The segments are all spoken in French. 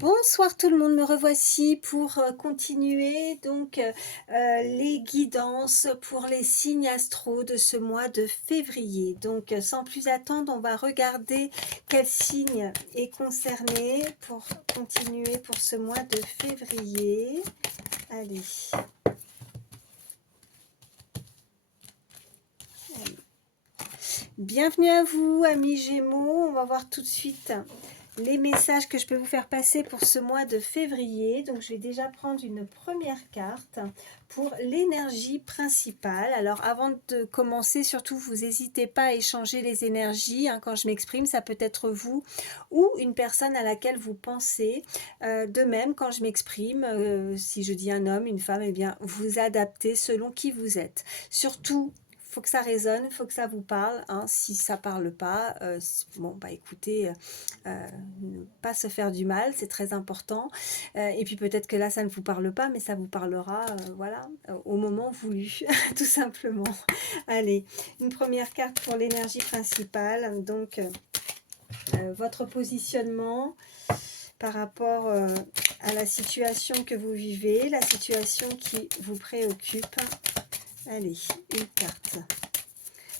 Bonsoir tout le monde, me revoici pour continuer donc les guidances pour les signes astro de ce mois de février. Donc sans plus attendre, on va regarder quel signe est concerné pour continuer pour ce mois de février. Allez. Bienvenue à vous, amis Gémeaux. On va voir tout de suite les messages que je peux vous faire passer pour ce mois de février. Donc je vais déjà prendre une première carte pour l'énergie principale. Alors avant de commencer, surtout vous n'hésitez pas à échanger les énergies. Quand je m'exprime, ça peut être vous ou une personne à laquelle vous pensez. De même, quand je m'exprime, si je dis un homme, une femme, eh bien vous adaptez selon qui vous êtes. Surtout, faut que ça résonne, il faut que ça vous parle. Si ça parle pas, bon bah écoutez, ne pas se faire du mal, c'est très important. Et puis peut-être que là ça ne vous parle pas, mais ça vous parlera, voilà, au moment voulu, tout simplement. Allez, une première carte pour l'énergie principale. Donc votre positionnement par rapport à la situation que vous vivez, la situation qui vous préoccupe. Allez, une carte.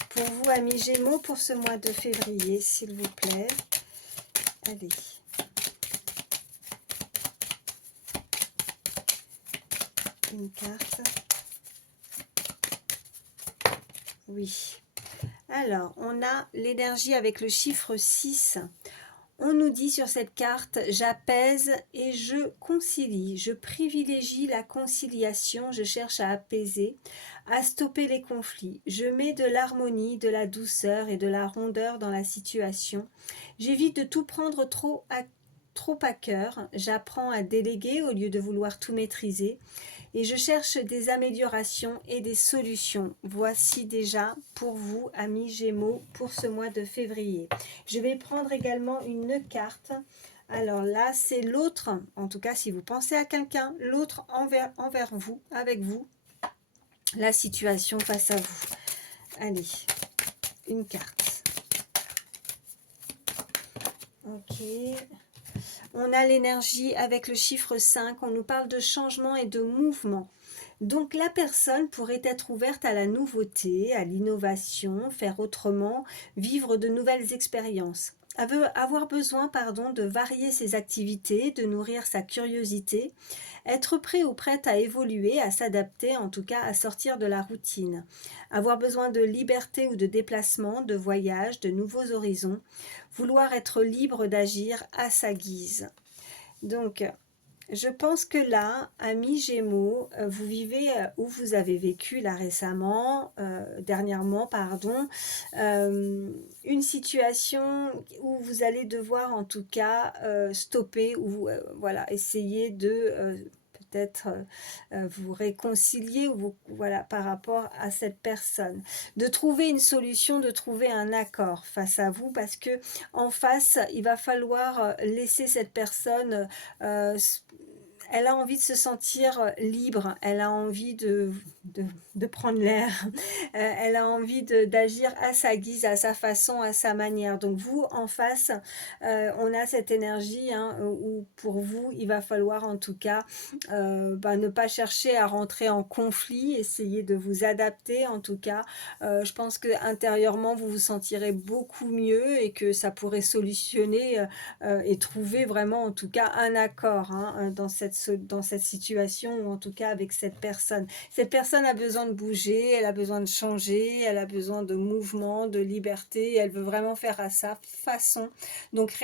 Pour vous, amis Gémeaux, pour ce mois de février, s'il vous plaît. Allez. Une carte. Oui. Alors, on a l'énergie avec le chiffre 6. On nous dit sur cette carte, j'apaise et je concilie. Je privilégie la conciliation, je cherche à apaiser, à stopper les conflits. Je mets de l'harmonie, de la douceur et de la rondeur dans la situation. J'évite de tout prendre trop à cœur. J'apprends à déléguer au lieu de vouloir tout maîtriser. Et je cherche des améliorations et des solutions. Voici déjà pour vous, amis Gémeaux, pour ce mois de février. Je vais prendre également une carte. Alors là, c'est l'autre, en tout cas si vous pensez à quelqu'un, l'autre envers vous, avec vous, la situation face à vous. Allez, une carte. Ok. On a l'énergie avec le chiffre 5, on nous parle de changement et de mouvement. Donc la personne pourrait être ouverte à la nouveauté, à l'innovation, faire autrement, vivre de nouvelles expériences. Avoir besoin de varier ses activités, de nourrir sa curiosité, être prêt ou prête à évoluer, à s'adapter, en tout cas à sortir de la routine. Avoir besoin de liberté ou de déplacement, de voyage, de nouveaux horizons. Vouloir être libre d'agir à sa guise. Donc, je pense que là, amis Gémeaux, vous vivez ou vous avez vécu là récemment, dernièrement, pardon, une situation où vous allez devoir en tout cas stopper ou voilà, essayer de peut-être vous réconcilier ou voilà, par rapport à cette personne. De trouver une solution, de trouver un accord face à vous parce que en face, il va falloir laisser cette personne elle a envie de se sentir libre, elle a envie de prendre l'air, elle a envie d'agir à sa guise, à sa façon, à sa manière. Donc vous, en face, on a cette énergie où pour vous, il va falloir en tout cas ne pas chercher à rentrer en conflit, essayer de vous adapter en tout cas. Je pense que intérieurement, vous vous sentirez beaucoup mieux et que ça pourrait solutionner et trouver vraiment en tout cas un accord dans cette situation ou en tout cas avec cette personne. Cette personne a besoin de bouger, elle a besoin de changer, elle a besoin de mouvement, de liberté, elle veut vraiment faire à sa façon. Donc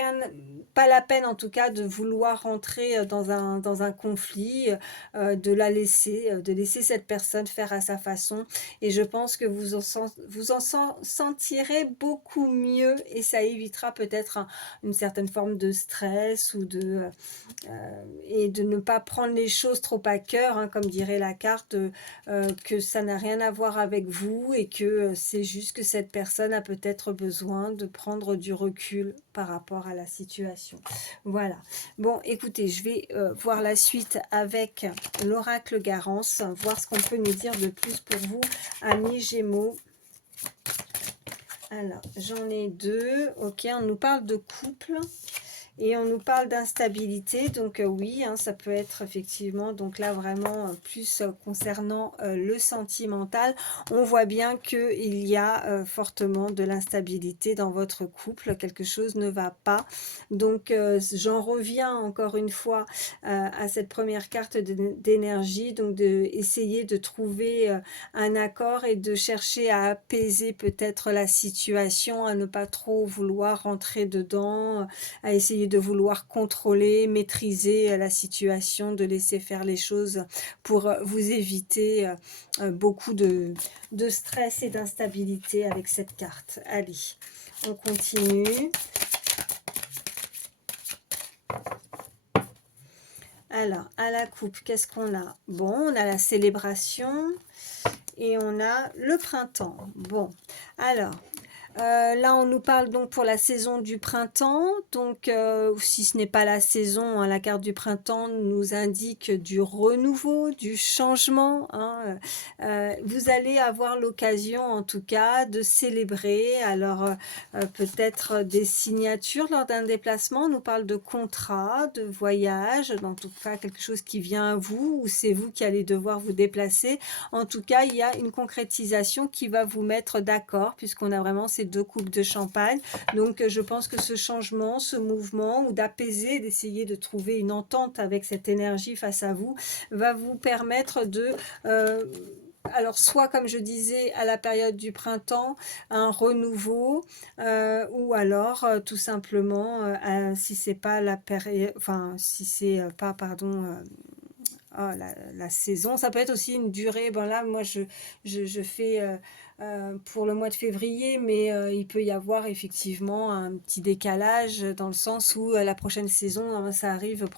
pas la peine en tout cas de vouloir rentrer dans un conflit, de laisser cette personne faire à sa façon et je pense que vous en sentirez beaucoup mieux et ça évitera peut-être une certaine forme de stress ou et de ne pas prendre les choses trop à cœur, comme dirait la carte, que ça n'a rien à voir avec vous et que c'est juste que cette personne a peut-être besoin de prendre du recul par rapport à la situation. Voilà. Bon, écoutez, je vais voir la suite avec l'oracle Garance, voir ce qu'on peut nous dire de plus pour vous, amis Gémeaux. Alors, j'en ai deux. Ok, on nous parle de couple. Et on nous parle d'instabilité, donc oui, hein, ça peut être effectivement, donc là vraiment plus concernant le sentimental. On voit bien qu'il y a fortement de l'instabilité dans votre couple, quelque chose ne va pas. Donc j'en reviens encore une fois à cette première carte d'énergie, donc essayer de trouver un accord et de chercher à apaiser peut-être la situation, à ne pas trop vouloir rentrer dedans, à essayer de vouloir contrôler, maîtriser la situation, de laisser faire les choses pour vous éviter beaucoup de stress et d'instabilité avec cette carte. Allez, on continue. Alors, à la coupe, qu'est-ce qu'on a? Bon, on a la célébration et on a le printemps. Bon, alors, là, on nous parle donc pour la saison du printemps. Donc, si ce n'est pas la saison, hein, la carte du printemps nous indique du renouveau, du changement, hein. Vous allez avoir l'occasion, en tout cas, de célébrer. Alors, peut-être des signatures lors d'un déplacement. On nous parle de contrat, de voyage, en tout cas quelque chose qui vient à vous, ou c'est vous qui allez devoir vous déplacer. En tout cas, il y a une concrétisation qui va vous mettre d'accord, puisqu'on a vraiment ces 2 coupes de champagne. Donc, je pense que ce changement, ce mouvement, ou d'apaiser, d'essayer de trouver une entente avec cette énergie face à vous, va vous permettre de... alors, soit, comme je disais, à la période du printemps, un renouveau, ou alors, tout simplement, si c'est pas la période, enfin, si c'est pas, pardon, la saison, ça peut être aussi une durée. Ben là, moi, je fais pour le mois de février, mais il peut y avoir effectivement un petit décalage dans le sens où la prochaine saison, hein, ça arrive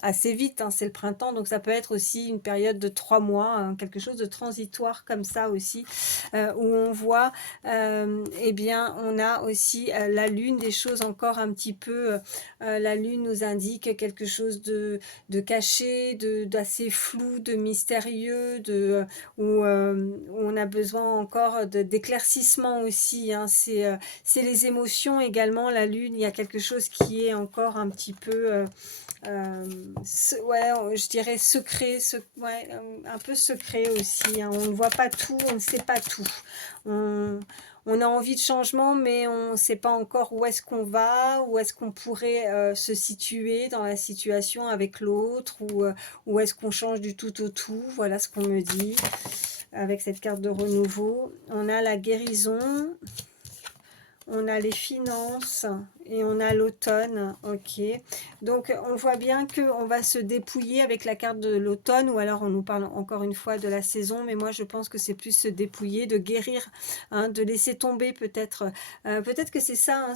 assez vite, hein, c'est le printemps, donc ça peut être aussi une période de 3 mois, hein, quelque chose de transitoire comme ça aussi, où on voit, eh bien, on a aussi la lune, des choses encore un petit peu, la lune nous indique quelque chose de caché, d'assez flou, de mystérieux, où on a besoin encore d'éclaircissement aussi, hein. C'est les émotions également, la lune, il y a quelque chose qui est encore un petit peu, ouais, je dirais secret, ouais, un peu secret aussi, hein. On ne voit pas tout, on ne sait pas tout. On a envie de changement, mais on ne sait pas encore où est-ce qu'on va, où est-ce qu'on pourrait se situer dans la situation avec l'autre, ou où est-ce qu'on change du tout au tout. Voilà ce qu'on me dit avec cette carte de renouveau. On a la guérison, on a les finances et on a l'automne. Ok, donc on voit bien qu'on va se dépouiller avec la carte de l'automne, ou alors on nous parle encore une fois de la saison, mais moi je pense que c'est plus se dépouiller, de guérir, hein, de laisser tomber peut-être, peut-être que c'est ça, hein,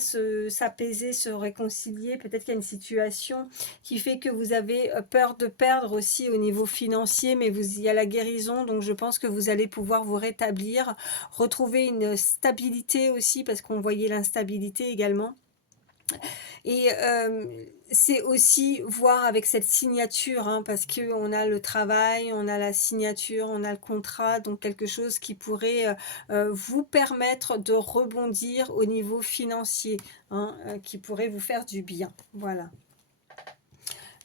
s'apaiser, se réconcilier. Peut-être qu'il y a une situation qui fait que vous avez peur de perdre aussi au niveau financier, mais il y a la guérison, donc je pense que vous allez pouvoir vous rétablir, retrouver une stabilité aussi, parce qu'on voyait l'instabilité également. Et c'est aussi voir avec cette signature, hein, parce qu'on a le travail, on a la signature, on a le contrat, donc quelque chose qui pourrait vous permettre de rebondir au niveau financier, hein, qui pourrait vous faire du bien. Voilà.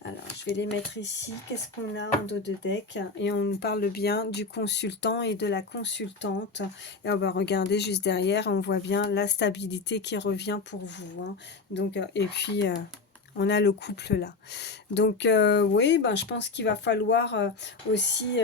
Alors, je vais les mettre ici. Qu'est-ce qu'on a en dos de deck? Et on nous parle bien du consultant et de la consultante. Et on va regarder juste derrière, on voit bien la stabilité qui revient pour vous, hein. Donc, et puis, on a le couple là. Donc, oui, ben, je pense qu'il va falloir aussi...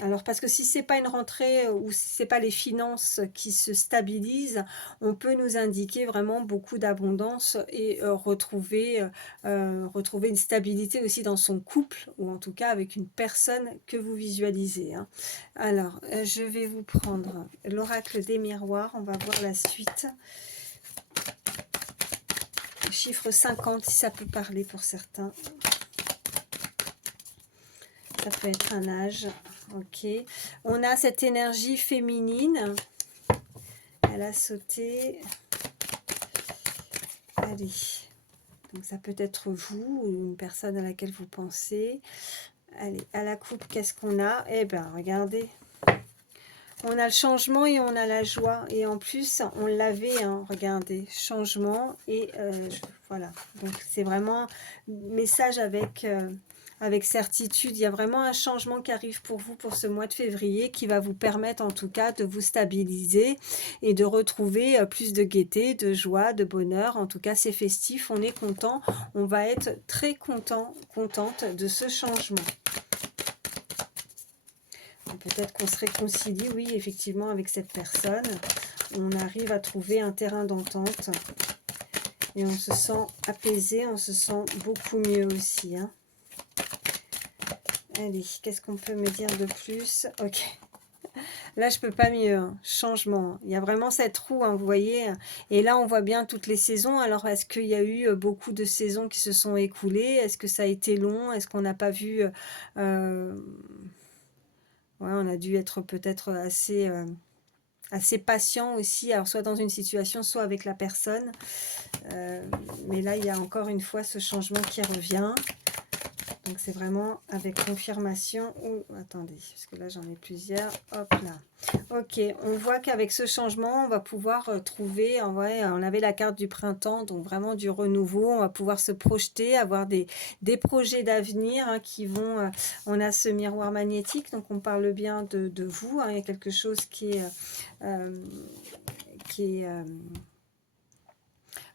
alors, parce que si c'est pas une rentrée ou si c'est pas les finances qui se stabilisent, on peut nous indiquer vraiment beaucoup d'abondance et retrouver une stabilité aussi dans son couple, ou en tout cas avec une personne que vous visualisez, hein. Alors, je vais vous prendre l'oracle des miroirs, on va voir la suite. Chiffre 50, si ça peut parler pour certains. Ça peut être un âge. Ok. On a cette énergie féminine. Elle a sauté. Allez. Donc ça peut être vous ou une personne à laquelle vous pensez. Allez, à la coupe, qu'est-ce qu'on a? Eh bien, regardez. On a le changement et on a la joie. Et en plus, on l'avait, hein, regardez. Changement et Voilà, donc c'est vraiment message avec certitude. Il y a vraiment un changement qui arrive pour vous pour ce mois de février qui va vous permettre en tout cas de vous stabiliser et de retrouver plus de gaieté, de joie, de bonheur. En tout cas, c'est festif, on est content, on va être très content, contente de ce changement. Peut-être qu'on se réconcilie, oui, effectivement, avec cette personne. On arrive à trouver un terrain d'entente. Et on se sent apaisé, on se sent beaucoup mieux aussi. Hein. Allez, qu'est-ce qu'on peut me dire de plus? Ok. Là, je peux pas mieux. Hein. Changement. Il y a vraiment cette roue, hein, vous voyez. Et là, on voit bien toutes les saisons. Alors, est-ce qu'il y a eu beaucoup de saisons qui se sont écoulées? Est-ce que ça a été long? Est-ce qu'on n'a pas vu... Ouais, on a dû être peut-être assez patient aussi, alors soit dans une situation, soit avec la personne. Mais là, il y a encore une fois ce changement qui revient. Donc, c'est vraiment avec confirmation. Oh, attendez, parce que là, j'en ai plusieurs. Hop là. Ok, on voit qu'avec ce changement, on va pouvoir trouver, en vrai, on avait la carte du printemps, donc vraiment du renouveau. On va pouvoir se projeter, avoir des projets d'avenir hein, qui vont... on a ce miroir magnétique, donc on parle bien de vous. Hein, il y a quelque chose qui est...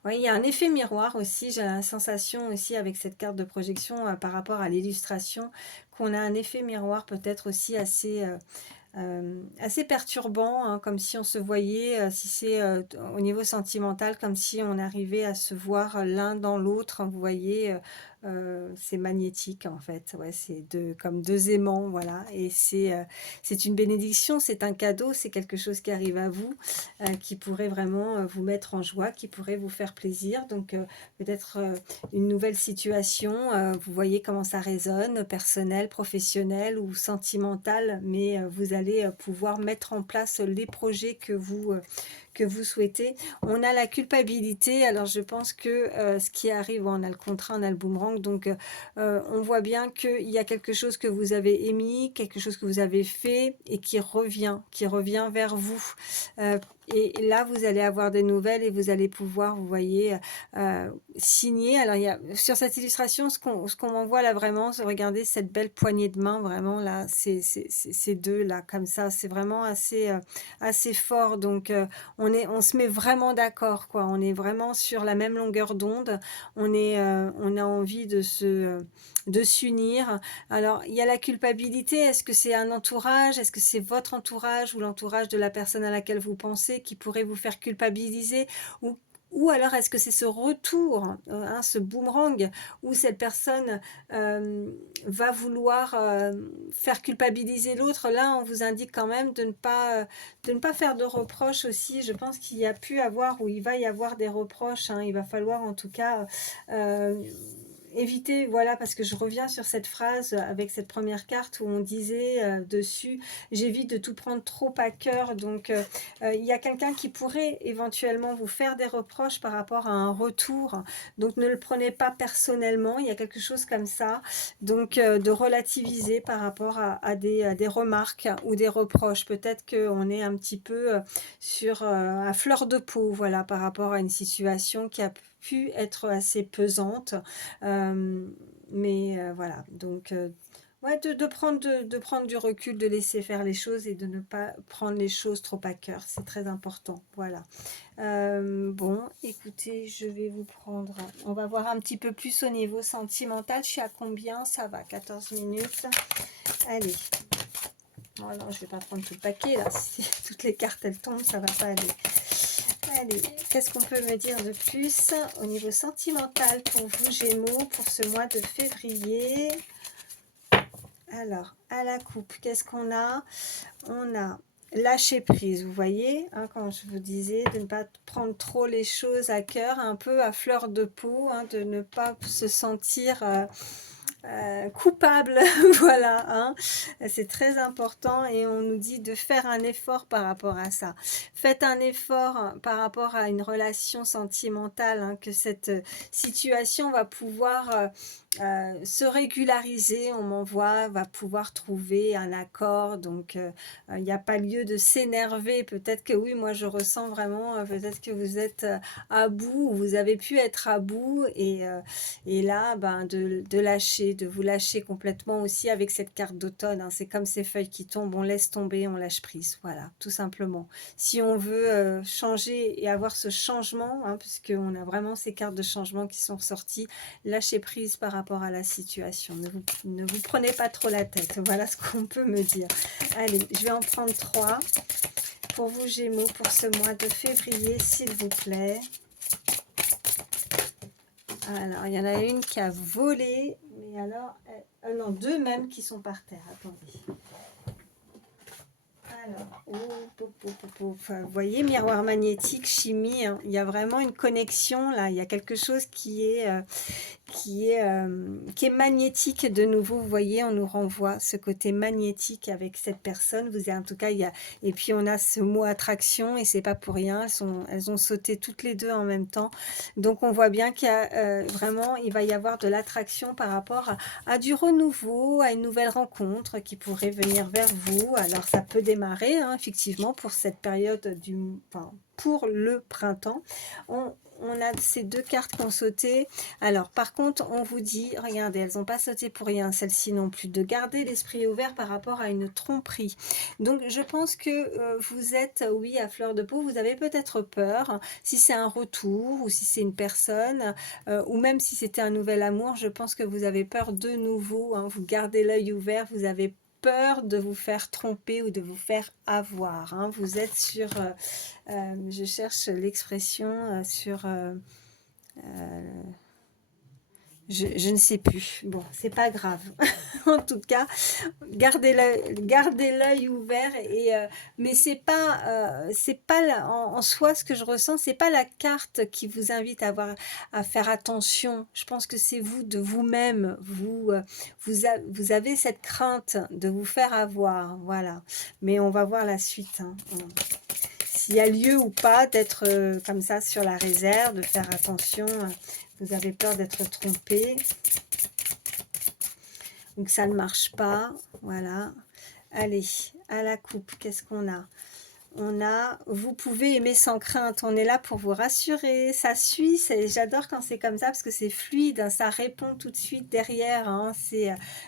Oui, il y a un effet miroir aussi, j'ai la sensation aussi avec cette carte de projection par rapport à l'illustration, qu'on a un effet miroir peut-être aussi assez perturbant, hein, comme si on se voyait, si c'est au niveau sentimental, comme si on arrivait à se voir l'un dans l'autre, hein, vous voyez, c'est magnétique en fait, ouais, c'est comme deux aimants, voilà, et c'est une bénédiction, c'est un cadeau, c'est quelque chose qui arrive à vous, qui pourrait vraiment vous mettre en joie, qui pourrait vous faire plaisir, donc peut-être une nouvelle situation, vous voyez comment ça résonne, personnel, professionnel ou sentimental, mais vous allez pouvoir mettre en place les projets que vous souhaitez. On a la culpabilité, alors je pense que ce qui arrive, on a le contrat, on a le boomerang, donc on voit bien qu'il y a quelque chose que vous avez émis, quelque chose que vous avez fait et qui revient vers vous. Et là, vous allez avoir des nouvelles et vous allez pouvoir, vous voyez, signer. Alors, il y a, sur cette illustration, ce qu'on m'envoie là vraiment, regardez cette belle poignée de main, vraiment là, ces deux là, comme ça, c'est vraiment assez fort. Donc, on se met vraiment d'accord, quoi. On est vraiment sur la même longueur d'onde. On a envie de s'unir. Alors, il y a la culpabilité. Est-ce que c'est un entourage? Est-ce que c'est votre entourage ou l'entourage de la personne à laquelle vous pensez qui pourrait vous faire culpabiliser? Ou alors est-ce que c'est ce retour, hein, ce boomerang, où cette personne va vouloir faire culpabiliser l'autre? Là, on vous indique quand même de ne pas faire de reproches aussi. Je pense qu'il y a pu avoir, ou il va y avoir des reproches. Hein. Il va falloir en tout cas... éviter, voilà, parce que je reviens sur cette phrase avec cette première carte où on disait dessus, j'évite de tout prendre trop à cœur. Donc, il y a quelqu'un qui pourrait éventuellement vous faire des reproches par rapport à un retour. Donc, ne le prenez pas personnellement. Il y a quelque chose comme ça. Donc, de relativiser par rapport à des remarques ou des reproches. Peut-être qu'on est un petit peu sur à fleur de peau, voilà, par rapport à une situation qui a pu être assez pesante. Mais voilà, donc ouais, de prendre du recul, de laisser faire les choses et de ne pas prendre les choses trop à cœur, c'est très important, voilà. Bon, écoutez, je vais vous prendre, on va voir un petit peu plus au niveau sentimental, je suis à combien? Ça va, 14 minutes, allez. Oh non, je vais pas prendre tout le paquet, là, si toutes les cartes elles tombent, ça va pas aller. Allez, qu'est-ce qu'on peut me dire de plus au niveau sentimental pour vous, Gémeaux, pour ce mois de février? Alors, à la coupe, qu'est-ce qu'on a? On a lâcher prise, vous voyez, hein, quand je vous disais de ne pas prendre trop les choses à cœur, un peu à fleur de peau, hein, de ne pas se sentir coupable, voilà, hein. C'est très important et on nous dit de faire un effort par rapport à ça. Faites un effort par rapport à une relation sentimentale, hein, que cette situation va pouvoir se régulariser, on m'envoie, va pouvoir trouver un accord, donc il n'y a pas lieu de s'énerver. Peut-être que oui, moi je ressens vraiment, peut-être que vous êtes à bout, ou vous avez pu être à bout, et là, ben, de lâcher, de vous lâcher complètement aussi avec cette carte d'automne, hein. C'est comme ces feuilles qui tombent, on laisse tomber, on lâche prise, voilà, tout simplement. Si on veut changer et avoir ce changement, hein, puisqu'on a vraiment ces cartes de changement qui sont ressorties, lâchez prise par rapport à la situation. Ne vous prenez pas trop la tête, voilà ce qu'on peut me dire. Allez, je vais en prendre 3 pour vous Gémeaux pour ce mois de février, s'il vous plaît. Alors, il y en a une qui a volé, mais alors... non, 2 même qui sont par terre. Attendez. Alors, vous voyez, miroir magnétique, chimie, hein, il y a vraiment une connexion là. Il y a quelque chose qui est magnétique de nouveau. Vous voyez, on nous renvoie ce côté magnétique avec cette personne. Vous avez, en tout cas, et puis on a ce mot attraction, et c'est pas pour rien. Elles ont sauté toutes les deux en même temps. Donc on voit bien qu'il y a vraiment, il va y avoir de l'attraction par rapport à du renouveau, à une nouvelle rencontre qui pourrait venir vers vous. Alors ça peut démarrer, hein, effectivement, pour cette période pour le printemps. On a ces 2 cartes qui ont sauté. Alors, par contre, on vous dit, regardez, elles n'ont pas sauté pour rien, celles-ci non plus, de garder l'esprit ouvert par rapport à une tromperie. Donc, je pense que vous êtes, oui, à fleur de peau, vous avez peut-être peur, si c'est un retour, ou si c'est une personne, ou même si c'était un nouvel amour, je pense que vous avez peur de nouveau, hein, vous gardez l'œil ouvert, vous avez peur de vous faire tromper ou de vous faire avoir, hein. Vous êtes sur, je cherche l'expression, sur... je ne sais plus. Bon, c'est pas grave. En tout cas, gardez l'œil ouvert. Mais c'est pas en soi ce que je ressens. C'est pas la carte qui vous invite à faire attention. Je pense que c'est vous de vous-même. Vous avez cette crainte de vous faire avoir. Voilà. Mais on va voir la suite, hein. S'il y a lieu ou pas d'être comme ça sur la réserve, de faire attention. Vous avez peur d'être trompé, donc ça ne marche pas, voilà. Allez, à la coupe, qu'est-ce qu'on a? On a, vous pouvez aimer sans crainte, on est là pour vous rassurer, ça suit, j'adore quand c'est comme ça, parce que c'est fluide, hein, ça répond tout de suite derrière, hein,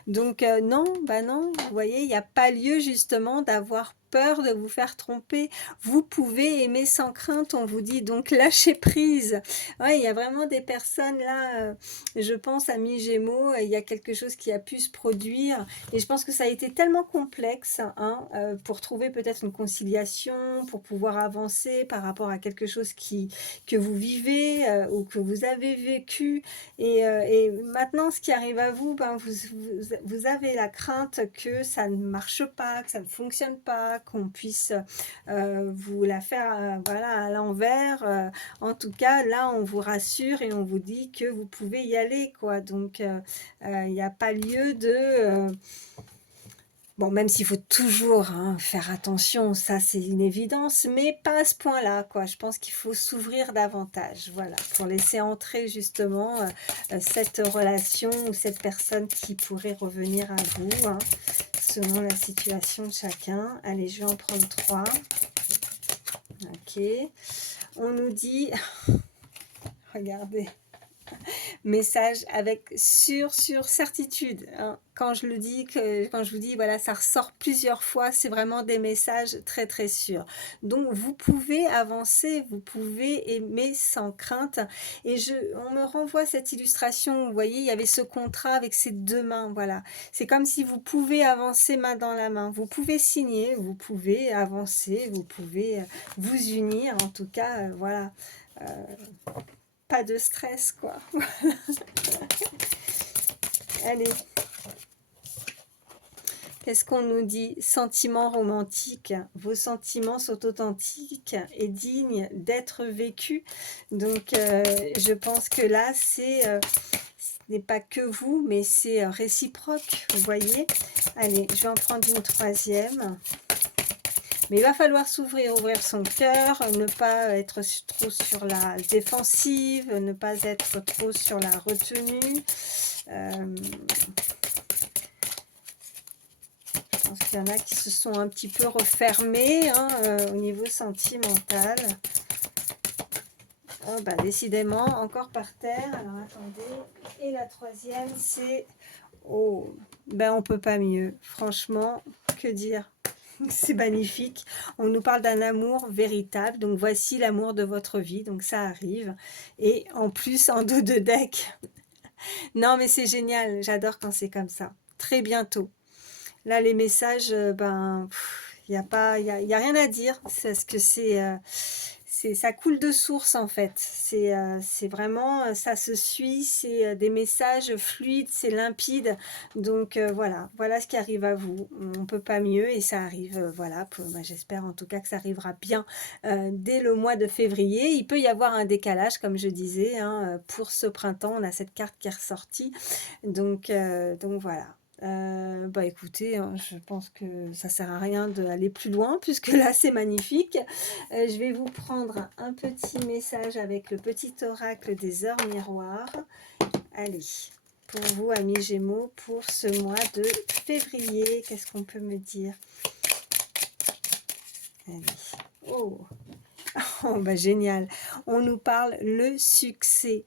donc non, bah non, vous voyez, il n'y a pas lieu justement d'avoir peur de vous faire tromper. Vous pouvez aimer sans crainte, on vous dit, donc lâchez prise. Ouais, il y a vraiment des personnes là, je pense à mi-gémeaux, il y a quelque chose qui a pu se produire, et je pense que ça a été tellement complexe, hein, pour trouver peut-être une conciliation, pour pouvoir avancer par rapport à quelque chose que vous vivez ou que vous avez vécu. Et maintenant, ce qui arrive à vous, ben, vous avez la crainte que ça ne marche pas, que ça ne fonctionne pas, qu'on puisse vous la faire voilà, à l'envers. En tout cas, là, on vous rassure et on vous dit que vous pouvez y aller, quoi. Donc, il n'y a pas lieu de... Bon, même s'il faut toujours hein, faire attention, ça c'est une évidence, mais pas à ce point-là, quoi. Je pense qu'il faut s'ouvrir davantage, voilà, pour laisser entrer justement cette relation ou cette personne qui pourrait revenir à vous, hein, selon la situation de chacun. Allez, je vais en prendre 3. Ok. On nous dit, regardez, message avec sur certitude, hein. Quand je vous dis voilà, ça ressort plusieurs fois, c'est vraiment des messages très très sûrs. Donc vous pouvez avancer, vous pouvez aimer sans crainte. Et on me renvoie cette illustration, vous voyez, il y avait ce contrat avec ces 2 mains, voilà. C'est comme si vous pouvez avancer main dans la main, vous pouvez signer, vous pouvez avancer, vous pouvez vous unir, en tout cas, voilà. Pas de stress, quoi. Allez. Qu'est-ce qu'on nous dit? Sentiments romantiques. Vos sentiments sont authentiques et dignes d'être vécus. Donc, je pense que là, n'est pas que vous, mais c'est réciproque, vous voyez. Allez, je vais en prendre une troisième. Mais il va falloir s'ouvrir, ouvrir son cœur, ne pas être trop sur la défensive, ne pas être trop sur la retenue. Je pense qu'il y en a qui se sont un petit peu refermés hein, au niveau sentimental. Oh, bah, décidément, encore par terre. Alors attendez. Et la troisième, c'est... Oh, ben on peut pas mieux. Franchement, que dire? C'est magnifique. On nous parle d'un amour véritable. Donc voici l'amour de votre vie. Donc ça arrive. Et en plus, en dos de deck. Non, mais c'est génial. J'adore quand c'est comme ça. Très bientôt. Là, les messages, ben, il n'y a pas, y a rien à dire. C'est parce que ça coule de source en fait. C'est vraiment, ça se suit. C'est des messages fluides, c'est limpide. Donc voilà ce qui arrive à vous. On peut pas mieux et ça arrive. Voilà, ben, j'espère en tout cas que ça arrivera bien dès le mois de février. Il peut y avoir un décalage, comme je disais, hein, pour ce printemps. On a cette carte qui est ressortie. Donc voilà. Bah écoutez, hein, je pense que ça sert à rien d'aller plus loin puisque là c'est magnifique. Je vais vous prendre un petit message avec le petit oracle des heures miroirs. Allez, pour vous amis Gémeaux, pour ce mois de février, qu'est-ce qu'on peut me dire? Allez, oh, oh bah génial. On nous parle le succès.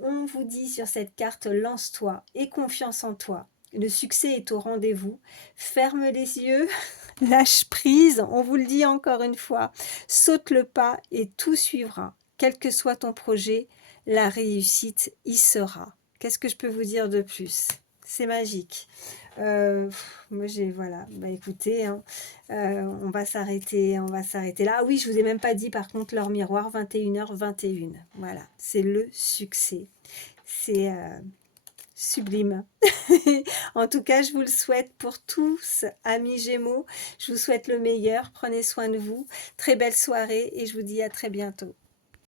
On vous dit sur cette carte, lance-toi et confiance en toi. Le succès est au rendez-vous. Ferme les yeux, lâche prise, on vous le dit encore une fois. Saute le pas et tout suivra. Quel que soit ton projet, la réussite y sera. Qu'est-ce que je peux vous dire de plus? C'est magique. Moi j'ai voilà, bah écoutez, hein, on va s'arrêter là. Ah oui, je vous ai même pas dit par contre l'heure miroir 21h21. Voilà, c'est le succès. C'est sublime. En tout cas, je vous le souhaite pour tous, amis Gémeaux. Je vous souhaite le meilleur. Prenez soin de vous. Très belle soirée et je vous dis à très bientôt.